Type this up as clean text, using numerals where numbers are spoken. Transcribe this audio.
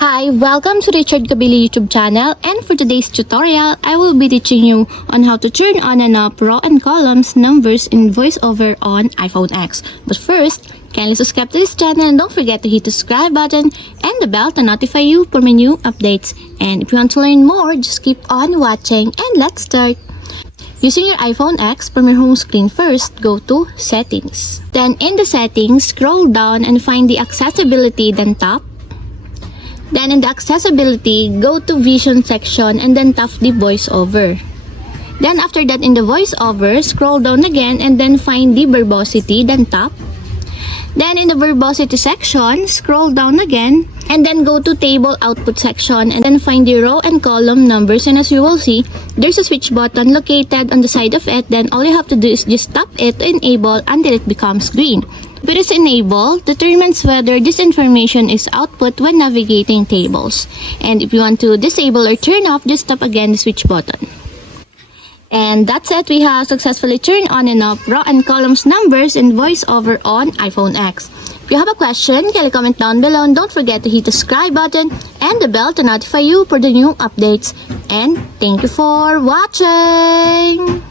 Hi, welcome to Richard Kabili YouTube channel, and for today's tutorial, I will be teaching you on how to turn on and off row and columns numbers in voiceover on iPhone X. But first, kindly subscribe to this channel and don't forget to hit the subscribe button and the bell to notify you for my new updates. And if you want to learn more, just keep on watching and let's start. Using your iPhone X, from your home screen first, go to Settings. Then in the Settings, scroll down and find the Accessibility, then tap. Then in the Accessibility, go to Vision section and then tap the VoiceOver. Then after that in the VoiceOver, scroll down again and then find the Verbosity, then tap. Then in the Verbosity section, scroll down again and then go to Table Output section and then find the row and column numbers, and as you will see, there's a switch button located on the side of it. Then all you have to do is just tap it to enable until it becomes green. If it is enabled, determines whether this information is output when navigating tables. And if you want to disable or turn off, just tap again the switch button. And that's it. We have successfully turned on and off row and columns numbers in VoiceOver on iPhone X. If you have a question, kindly comment down below and don't forget to hit the subscribe button and the bell to notify you for the new updates. And thank you for watching!